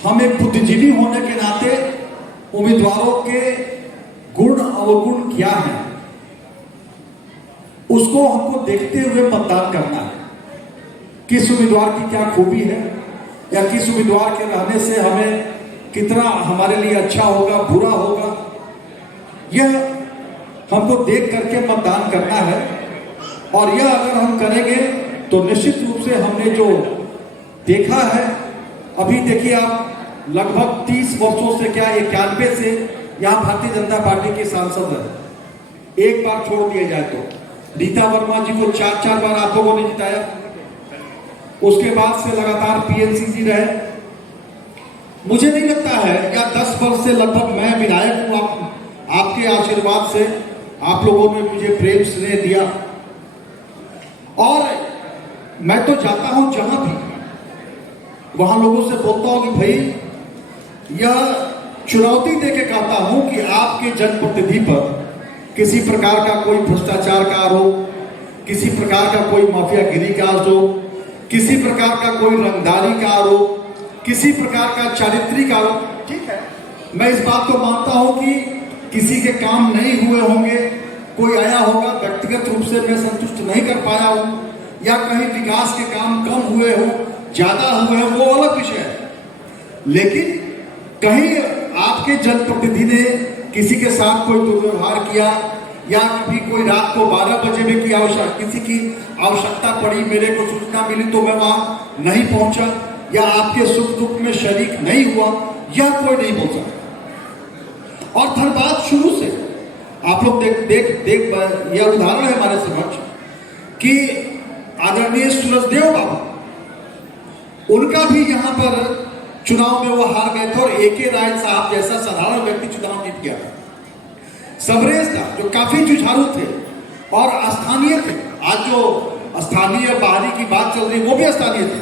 हम एक बुद्धिजीवी होने के नाते उम्मीदवारों के गुण अवगुण क्या है उसको हमको देखते हुए मतदान करना है। किस उम्मीदवार की क्या खूबी है या किस उम्मीदवार के रहने से हमें कितना हमारे लिए अच्छा होगा बुरा होगा, यह हमको देख करके मतदान करना है। और यह अगर हम करेंगे तो निश्चित रूप से हमने जो देखा है, अभी देखिए आप लगभग 30 वर्षों से क्या 91 से यहाँ भारतीय जनता पार्टी के सांसद है। एक बार छोड़ दिया जाए तो रीता वर्मा जी को 4 बार आप लोगों ने जिताया। उसके बाद से लगातार पीएनसी जी रहे। मुझे नहीं लगता है या 10 वर्ष से लगभग मैं विधायक हूं। आपके आशीर्वाद से आप लोगों ने मुझे प्रेम स्नेह दिया और मैं तो जाता हूं जहां भी, वहां लोगों से बोलता हूं कि भाई यह चुनौती देके कहता हूं कि आपके जनप्रतिनिधि पर किसी प्रकार का कोई भ्रष्टाचार का आरोप, किसी प्रकार का कोई माफियागिरी का आरोप, किसी प्रकार का कोई रंगदारी का आरोप, किसी प्रकार का चारित्रिक आरोप, ठीक है, मैं इस बात को मानता हूं कि किसी के काम नहीं हुए होंगे, कोई आया होगा व्यक्तिगत रूप से मैं संतुष्ट नहीं कर पाया हूं या कहीं विकास के काम कम हुए हो ज्यादा हुए हैं, वो अलग विषय है। लेकिन कहीं आपके जनप्रतिनिधि ने किसी के साथ कोई दुर्व्यवहार किया या कभी कोई रात को 12 बजे में किसी की आवश्यकता पड़ी, मेरे को सूचना मिली तो मैं वहां नहीं पहुंचा या आपके सुख दुख में शरीक नहीं हुआ, यह कोई नहीं बोल सकता। और धनबाद शुरू से आप लोग देख यह उदाहरण है हमारे समक्ष कि आदरणीय सूरजदेव बाबू, उनका भी यहां पर चुनाव में वो हार गए थे और एके राय साहब जैसा साधारण व्यक्ति चुनाव जीत गया था। सबरेज का जो काफी जुझारू थे और स्थानीय थे, आज जो स्थानीय बाहरी की बात चल रही वो भी स्थानीय थे,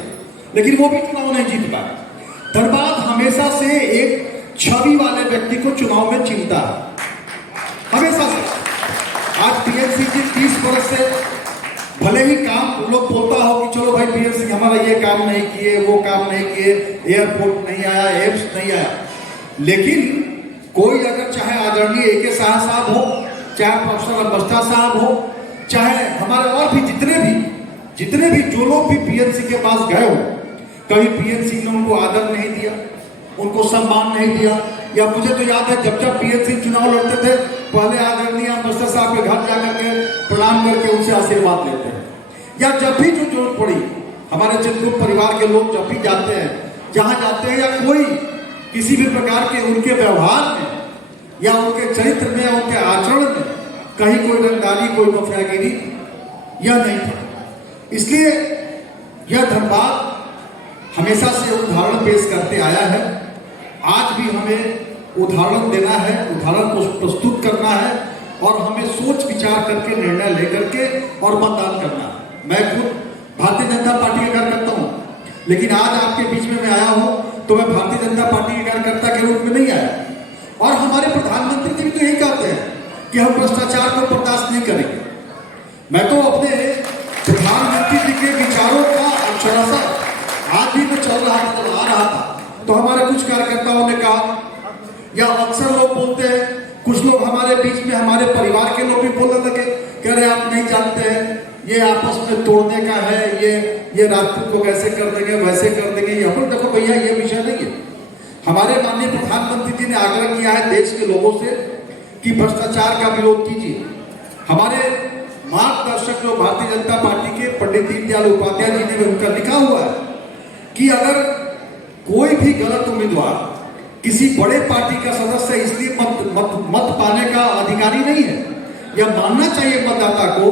लेकिन वो भी चुनाव नहीं जीत पाए। धनबाद हमेशा से एक छवि वाले व्यक्ति को चुनाव में चिंता है, हमेशा से। आज पीएनसी जी 30 वर्ष से भले ही काम लोग बोलता हो कि चलो भाई पीएनसी हमारा ये काम नहीं किए, वो काम नहीं किए, एयरपोर्ट नहीं आया, एम्स नहीं आया, लेकिन कोई अगर चाहे आदरणीय एके शाह साहब हो, चाहे प्रोफेसर अम्बस्ता साहब हो, चाहे हमारे और भी जितने भी जो लोग भी पीएनसी के पास गए हो, कभी पीएनसी ने उनको आदर नहीं दिया, उनको सम्मान नहीं दिया। या मुझे तो याद है जब पीएनसी चुनाव लड़ते थे, पहले आदरणीय अम्बस्ता साहब के घर जाकर के प्रणाम करके उनसे आशीर्वाद लेते हैं। या जब भी जो जरूरत पड़ी, हमारे चित्रकूट परिवार के लोग जब भी जाते हैं, जहां जाते हैं, या कोई किसी भी प्रकार के उनके व्यवहार में या उनके चरित्र में, उनके आचरण में कहीं कोई रंगदारी, कोई माफियागिरी यह नहीं था। इसलिए यह धनबाद हमेशा से उदाहरण पेश करते आया है। आज भी हमें उदाहरण देना है, उदाहरण को प्रस्तुत करना है और हमें सोच विचार करके निर्णय लेकर के और मतदान करना है। मैं खुद भारतीय जनता पार्टी का कार्यकर्ता हूं, लेकिन आज आपके बीच में मैं आया हूं तो मैं भारतीय जनता पार्टी के कार्यकर्ता के रूप में नहीं आया। और हमारे प्रधानमंत्री जी भी तो यही कहते हैं कि हम भ्रष्टाचार को बर्दाश्त नहीं करेंगे। मैं तो अपने प्रधानमंत्री जी के विचारों का अक्षरशः आज भी मैं चल रहा था, आ रहा था, तो हमारे कुछ कार्यकर्ताओं ने कहा, या अक्सर लोग बोलते हैं, कुछ लोग हमारे बीच में हमारे परिवार के लोग भी बोलने लगे, कह रहे आप नहीं जानते हैं, ये आपस में तोड़ने का है, ये राजपूत को कैसे कर देंगे, वैसे कर देंगे। ये अपन देखो भैया, ये विषय नहीं है। हमारे माननीय प्रधानमंत्री जी ने आग्रह किया है देश के लोगों से कि भ्रष्टाचार का विरोध कीजिए। हमारे मार्गदर्शक जो भारतीय जनता पार्टी के पंडित दीनदयाल उपाध्याय जी ने उनका लिखा हुआ है कि अगर कोई भी गलत उम्मीदवार किसी बड़े पार्टी का सदस्य इसलिए मत पाने का अधिकारी नहीं है, या मानना चाहिए मतदाता को